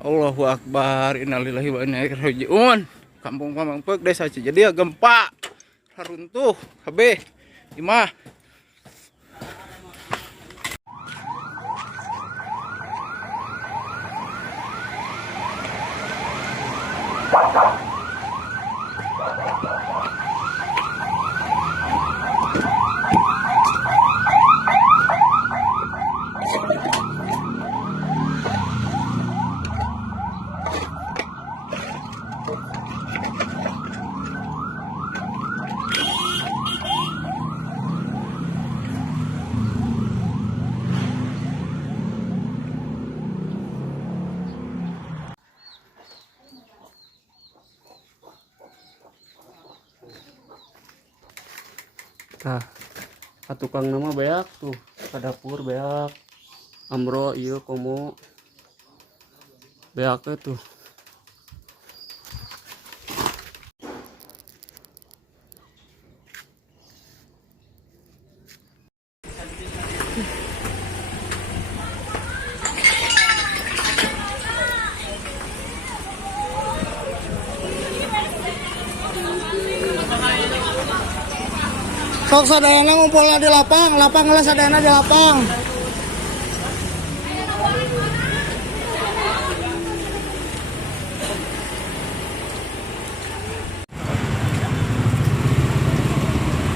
Allahu Akbar, innalillahi wa inna ilaihi raji'un. Kampung Pamangpeuk desa Cijedil gempa haruntuh kabeh imah. Nah, tukang nama beak tuh, ke dapur beak, amro iya komo beak tuh. Sok sadayana ngumpulna di lapang lah sadayana di lapang.